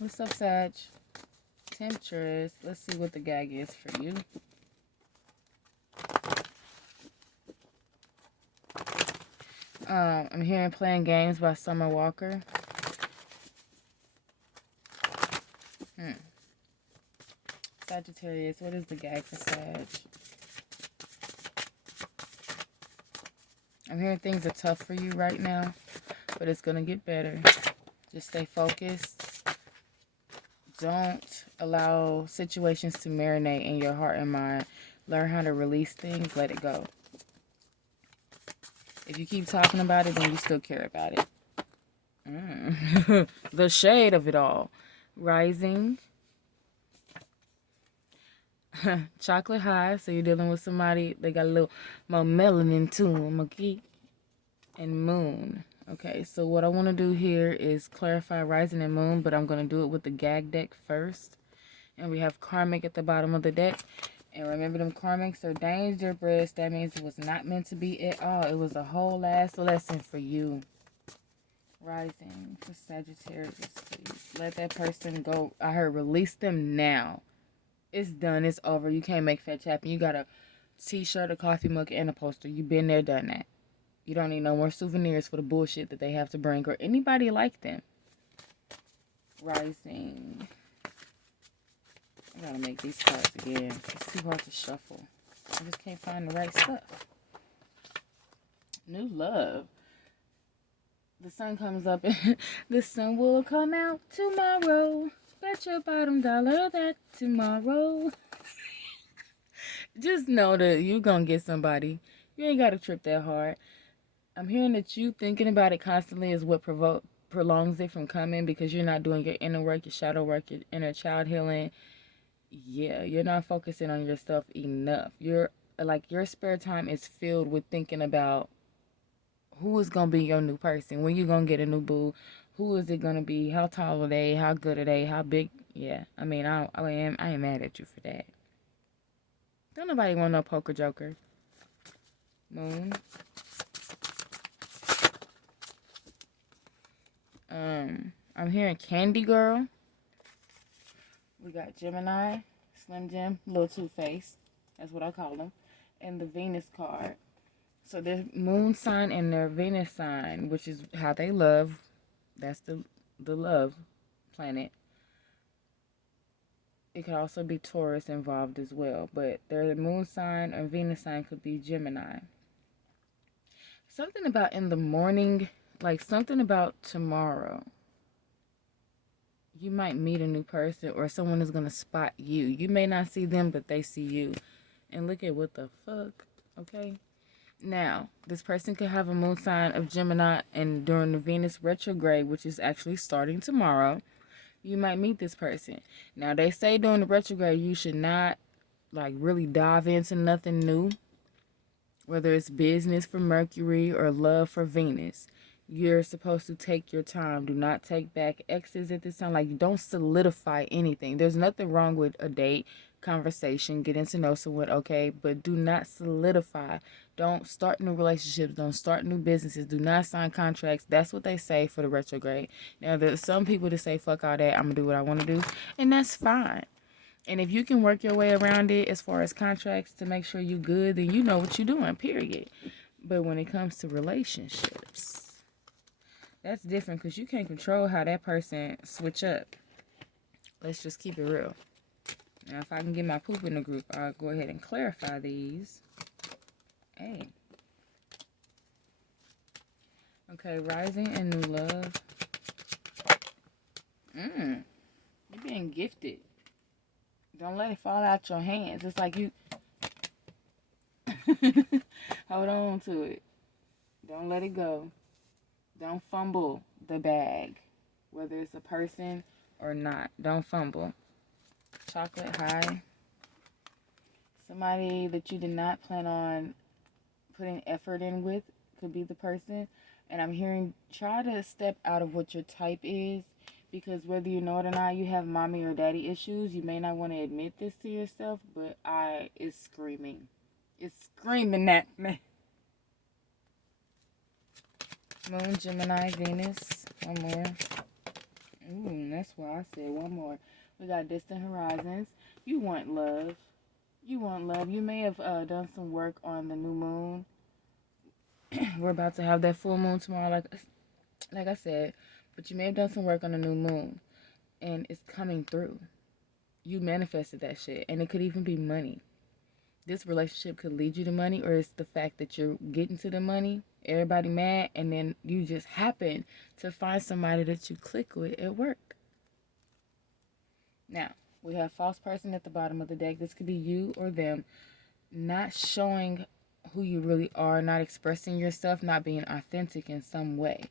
What's up, Sag? Temptress. Let's see what the gag is for you. I'm hearing Playing Games by Summer Walker. Sagittarius, what is the gag for Sag? I'm hearing things are tough for you right now, but it's going to get better. Just stay focused. Don't allow situations to marinate in your heart and mind. Learn how to release things. Let it go. If you keep talking about it, then you still care about it. The shade of it all. Rising. Chocolate high. So you're dealing with somebody, they got a little more melanin to them, okay? And moon. Okay, so what I want to do here is clarify rising and moon, but I'm going to do it with the gag deck first. And we have karmic at the bottom of the deck. And remember, them karmics are dangerous. That means it was not meant to be at all. It was a whole ass lesson for you. Rising for Sagittarius, please. Let that person go. I heard release them now. It's done. It's over. You can't make fetch happen. You got a t-shirt, a coffee mug, and a poster. You've been there, done that. You don't need no more souvenirs for the bullshit that they have to bring or anybody like them. Rising. I gotta make these cards again. It's too hard to shuffle. I just can't find the right stuff. New love. The sun comes up and the sun will come out tomorrow. Bet your bottom dollar that tomorrow. Just know that you're gonna get somebody. You ain't gotta trip that hard. I'm hearing that you thinking about it constantly is what prolongs it from coming, because you're not doing your inner work, your shadow work, your inner child healing. Yeah, you're not focusing on yourself enough. You're like, your spare time is filled with thinking about who is gonna be your new person, when you gonna get a new boo, who is it gonna be, how tall are they, how good are they, how big. Yeah, I mean, I ain't mad at you for that. Don't nobody want no poker joker. Moon. I'm hearing Candy Girl. We got Gemini, Slim Jim, Little Two-Face. That's what I call them. And the Venus card. So their moon sign and their Venus sign, which is how they love. That's the love planet. It could also be Taurus involved as well. But their moon sign or Venus sign could be Gemini. Something about in the morning, like something about tomorrow. You might meet a new person, or someone is going to spot you. You may not see them, but they see you. And look at what the fuck, okay? Now, this person could have a moon sign of Gemini, and during the Venus retrograde, which is actually starting tomorrow, you might meet this person. Now, they say during the retrograde, you should not, like, really dive into nothing new, whether it's business for Mercury or love for Venus. You're supposed to take your time. Do not take back exes at this time. Like, don't solidify anything. There's nothing wrong with a date, conversation, getting to know someone, okay? But do not solidify. Don't start new relationships. Don't start new businesses. Do not sign contracts. That's what they say for the retrograde. Now, there's some people that say, fuck all that. I'm going to do what I want to do. And that's fine. And if you can work your way around it as far as contracts to make sure you're good, then you know what you're doing, period. But when it comes to relationships, that's different, because you can't control how that person switch up. Let's just keep it real. Now, if I can get my poop in the group, I'll go ahead and clarify these. Hey. Okay, rising and new love. You're being gifted. Don't let it fall out your hands. It's like you hold on to it. Don't let it go. Don't fumble the bag, whether it's a person or not. Don't fumble. Chocolate high. Somebody that you did not plan on putting effort in with could be the person. And I'm hearing, try to step out of what your type is, because whether you know it or not, you have mommy or daddy issues. You may not want to admit this to yourself, but it's screaming. It's screaming at me. Moon, Gemini, Venus. One more. Ooh, That's why I said one more. We got distant horizons. You want love. You want love. You may have done some work on the new moon. We're about to have that full moon tomorrow, like I said. But you may have done some work on the new moon, and it's coming through. You manifested that shit, and it could even be money. This relationship could lead you to money, or it's the fact that you're getting to the money, everybody mad, and then you just happen to find somebody that you click with at work. Now, we have false person at the bottom of the deck. This could be you or them not showing who you really are, not expressing yourself, not being authentic in some way.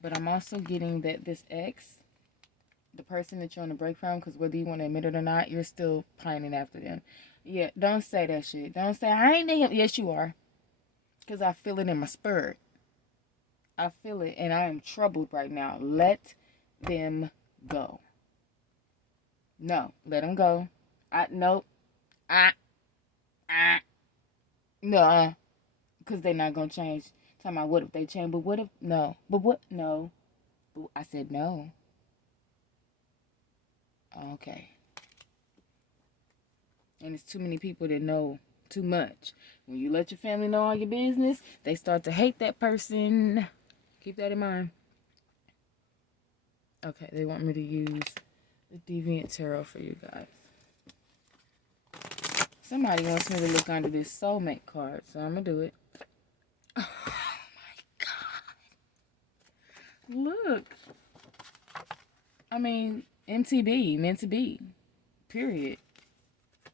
But I'm also getting that this ex, the person that you're on the break from, because whether you want to admit it or not, you're still pining after them. Yeah, don't say that shit. Don't say, I ain't nigga. Yes, you are. Because I feel it in my spirit. I feel it, and I am troubled right now. Let them go. No, let them go. Nope. No, because they're not going to change. Talking about what if they change, but what if, no. But what, no. But I said no. Okay. And it's too many people that know too much. When you let your family know all your business, they start to hate that person. Keep that in mind. Okay, they want me to use the Deviant Tarot for you guys. Somebody wants me to look under this soulmate card, so I'm going to do it. Oh my God. Look. I mean, MTB, meant to be. Period.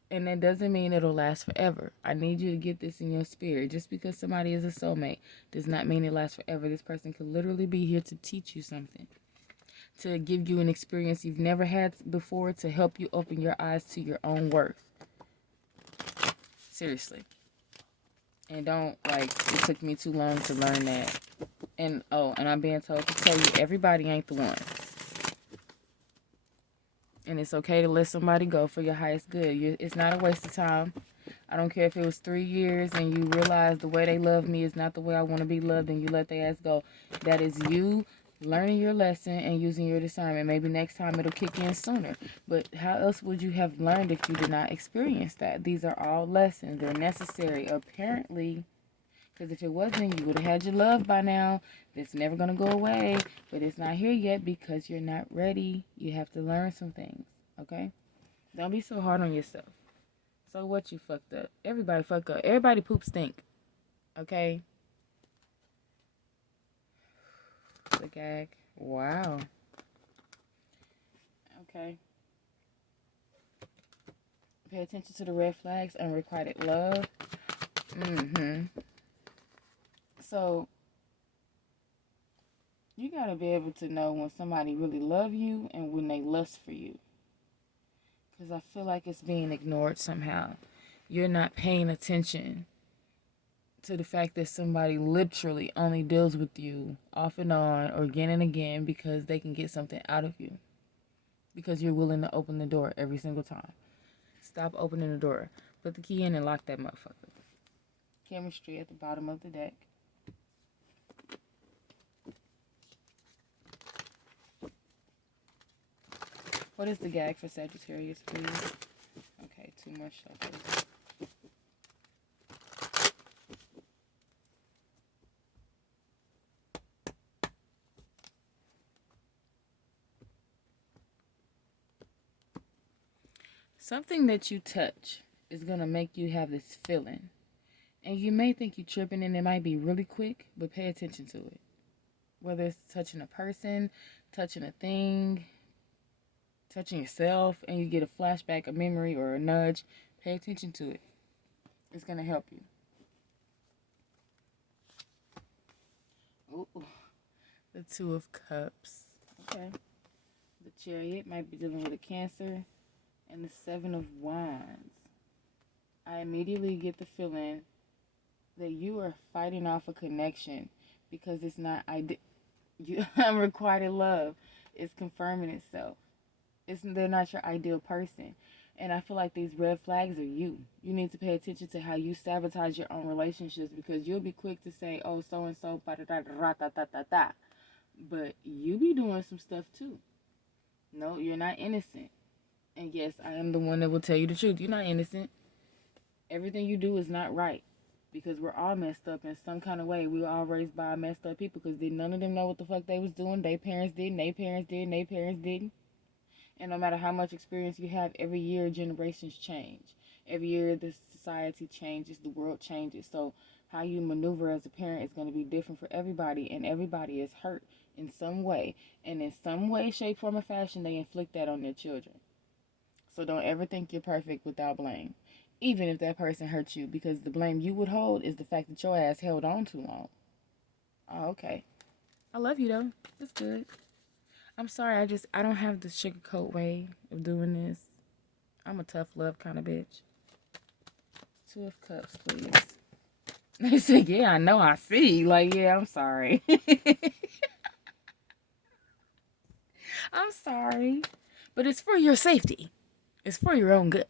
And that doesn't mean it'll last forever. I need you to get this in your spirit. Just because somebody is a soulmate does not mean it lasts forever. This person could literally be here to teach you something, to give you an experience you've never had before, to help you open your eyes to your own worth. Seriously. And don't, it took me too long to learn that. And I'm being told to tell you, everybody ain't the one. And it's okay to let somebody go for your highest good. It's not a waste of time. I don't care if it was 3 years and you realize the way they love me is not the way I want to be loved, and you let their ass go. That is you learning your lesson and using your discernment. Maybe next time it'll kick in sooner. But how else would you have learned if you did not experience that? These are all lessons. They're necessary, apparently. Because if it wasn't, you would have had your love by now. It's never going to go away. But it's not here yet because you're not ready. You have to learn some things. Okay? Don't be so hard on yourself. So what, you fucked up? Everybody fuck up. Everybody poop stink. Okay? The gag. Wow. Okay. Pay attention to the red flags. Unrequited love. So, you got to be able to know when somebody really love you and when they lust for you. Because I feel like it's being ignored somehow. You're not paying attention to the fact that somebody literally only deals with you off and on or again and again because they can get something out of you. Because you're willing to open the door every single time. Stop opening the door. Put the key in and lock that motherfucker. Chemistry at the bottom of the deck. What is the gag for Sagittarius, please? Okay, 2 more shuffles. Something that you touch is going to make you have this feeling. And you may think you're tripping and it might be really quick, but pay attention to it. Whether it's touching a person, touching a thing, touching yourself, and you get a flashback, a memory, or a nudge, pay attention to it. It's going to help you. Ooh, the 2 of Cups. Okay. The Chariot might be dealing with a Cancer. And the 7 of Wands. I immediately get the feeling that you are fighting off a connection because it's not unrequited love. It's confirming itself. They're not your ideal person. And I feel like these red flags are you. You need to pay attention to how you sabotage your own relationships, because you'll be quick to say, oh, so-and-so, but you be doing some stuff too. No, you're not innocent. And yes, I am the one that will tell you the truth. You're not innocent. Everything you do is not right. Because we're all messed up in some kind of way. We were all raised by messed up people because none of them know what the fuck they was doing. Their parents didn't, their parents didn't, their parents didn't. And no matter how much experience you have, every year generations change. Every year the society changes, the world changes. So how you maneuver as a parent is going to be different for everybody, and everybody is hurt in some way. And in some way, shape, form, or fashion, they inflict that on their children. So don't ever think you're perfect without blame. Even if that person hurts you, because the blame you would hold is the fact that your ass held on too long. Oh, okay. I love you though. That's good. I'm sorry, I don't have the sugarcoat way of doing this. I'm a tough love kind of bitch. 2 of Cups, please. They said, yeah, I know, I see. Like, yeah, I'm sorry. I'm sorry. But it's for your safety. It's for your own good.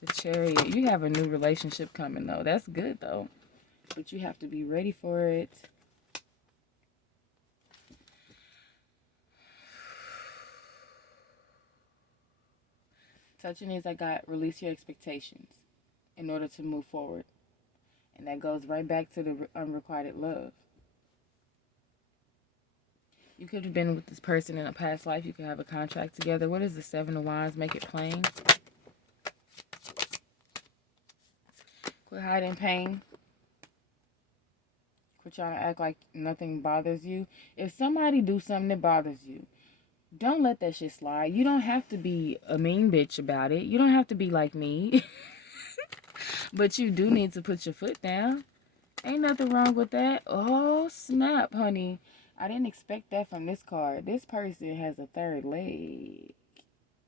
The Chariot. You have a new relationship coming, though. That's good, though. But you have to be ready for it. Touching is I got release your expectations in order to move forward. And that goes right back to the unrequited love. You could have been with this person in a past life. You could have a contract together. What is the 7 of Wands? Make it plain. Quit hiding pain. Quit trying to act like nothing bothers you. If somebody do something that bothers you, don't let that shit slide. You don't have to be a mean bitch about it. You don't have to be like me. But you do need to put your foot down. Ain't nothing wrong with that. Oh, snap, honey. I didn't expect that from this card. This person has a third leg.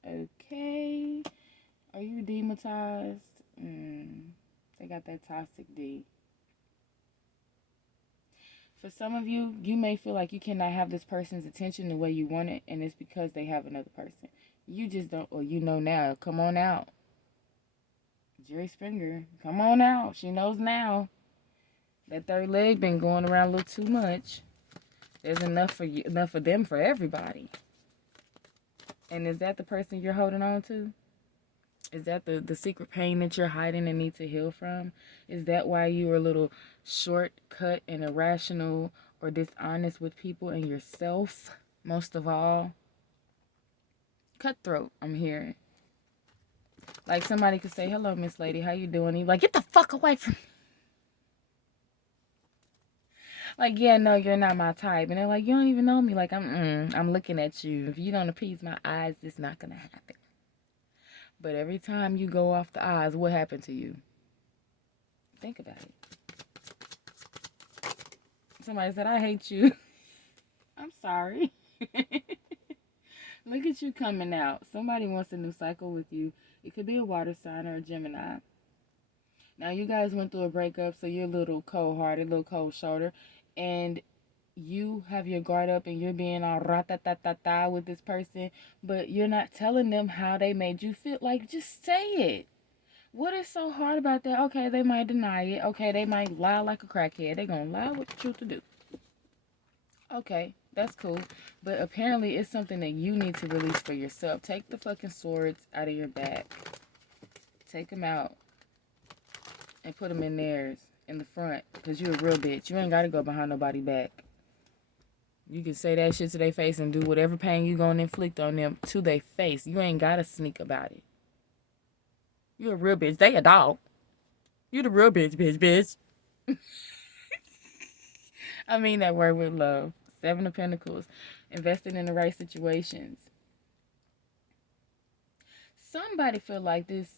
Okay. Are you demonetized? They got that toxic D. For some of you, you may feel like you cannot have this person's attention the way you want it, and it's because they have another person. You just don't, or you know now. Come on out. Jerry Springer, come on out. She knows now. That third leg been going around a little too much. There's enough for you, enough for them, for everybody. And is that the person you're holding on to? Is that the secret pain that you're hiding and need to heal from? Is that why you are a little shortcut and irrational or dishonest with people and yourself? Most of all, cutthroat, I'm hearing. Like somebody could say, hello, Miss Lady, how you doing? And you're like, get the fuck away from me. Like, yeah, no, you're not my type. And they're like, you don't even know me. Like, I'm looking at you. If you don't appease my eyes, it's not going to happen. But every time you go off the eyes, what happened to you? Think about it. Somebody said, I hate you. I'm sorry. Look at you coming out. Somebody wants a new cycle with you. It could be a water sign or a Gemini. Now, you guys went through a breakup, so you're a little cold-hearted, a little cold-shouldered. And you have your guard up and you're being all ra-ta-ta-ta-ta with this person, but you're not telling them how they made you feel. Like, just say it. What is so hard about that? Okay, they might deny it. Okay, they might lie like a crackhead. They're going to lie with the truth to do. Okay, that's cool. But apparently it's something that you need to release for yourself. Take the fucking swords out of your back. Take them out. And put them in theirs. In the front. Because you're a real bitch. You ain't got to go behind nobody's back. You can say that shit to their face and do whatever pain you gonna inflict on them to their face. You ain't gotta sneak about it. You a real bitch. They a dog. You the real bitch. I mean that word with love. 7 of Pentacles. Investing in the right situations. Somebody feel like this,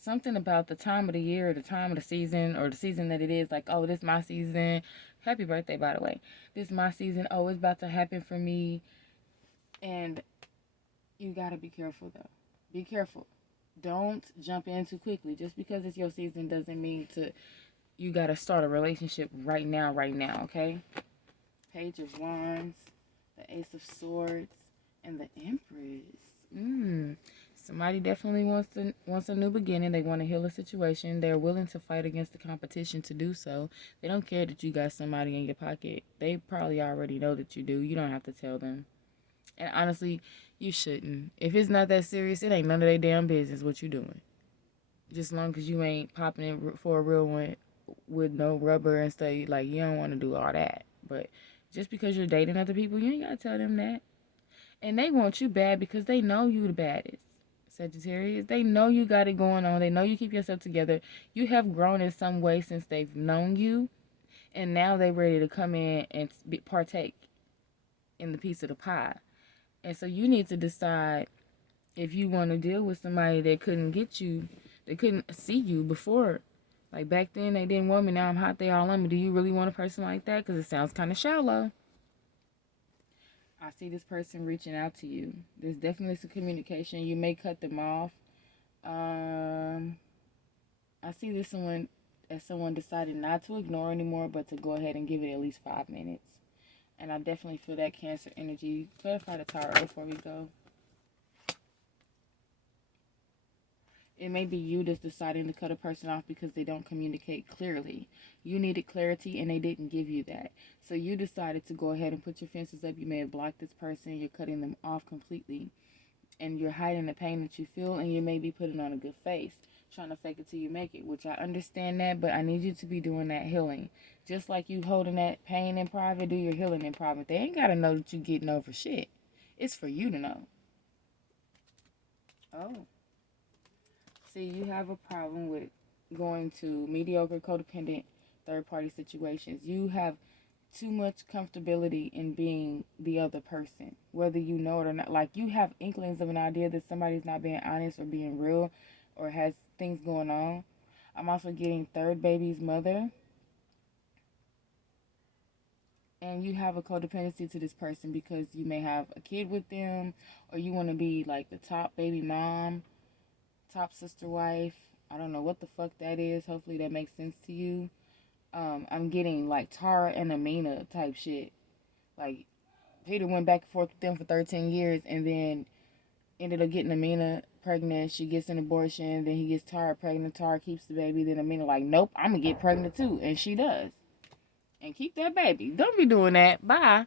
something about the time of the year, or the time of the season, or the season that it is. Like, oh, this is my season. Happy birthday, by the way. This is my season. Oh, it's about to happen for me. And you gotta be careful, though. Be careful. Don't jump in too quickly. Just because it's your season doesn't mean you gotta start a relationship right now, okay? Page of Wands, the Ace of Swords, and the Empress. Somebody definitely wants a new beginning. They want to heal a situation. They're willing to fight against the competition to do so. They don't care that you got somebody in your pocket. They probably already know that you do. You don't have to tell them. And honestly, you shouldn't. If it's not that serious, it ain't none of their damn business what you doing. Just long as you ain't popping it for a real one with no rubber and stuff, like you don't want to do all that. But just because you're dating other people, you ain't gotta tell them that. And they want you bad because they know you the baddest. Sagittarius, they know you got it going on. They know you keep yourself together. You have grown in some way since they've known you, and now they're ready to come in and partake in the piece of the pie. And so you need to decide if you want to deal with somebody that couldn't get you, they couldn't see you before. Like back then, they didn't want me. Now I'm hot. They all on me. Do you really want a person like that? Because it sounds kind of shallow. I see this person reaching out to you. There's definitely some communication. You may cut them off. I see this someone as someone decided not to ignore anymore, but to go ahead and give it at least 5 minutes. And I definitely feel that Cancer energy. Clarify the tarot before we go. It may be you that's deciding to cut a person off because they don't communicate clearly. You needed clarity and they didn't give you that. So you decided to go ahead and put your fences up. You may have blocked this person. You're cutting them off completely. And you're hiding the pain that you feel, and you may be putting on a good face, trying to fake it till you make it, which I understand that, but I need you to be doing that healing. Just like you holding that pain in private, do your healing in private. They ain't got to know that you getting over shit. It's for you to know. Oh. See, you have a problem with going to mediocre, codependent, third-party situations. You have too much comfortability in being the other person, whether you know it or not. Like, you have inklings of an idea that somebody's not being honest or being real or has things going on. I'm also getting third baby's mother. And you have a codependency to this person because you may have a kid with them, or you want to be like the top baby mom, top sister wife. I don't know what the fuck that is. Hopefully that makes sense to you. I'm getting like Tara and Amina type shit. Like, Peter went back and forth with them for 13 years and then ended up getting Amina pregnant. She gets an abortion. Then he gets Tara pregnant. Tara keeps the baby. Then Amina like, nope, I'm going to get pregnant too. And she does. And keep that baby. Don't be doing that. Bye.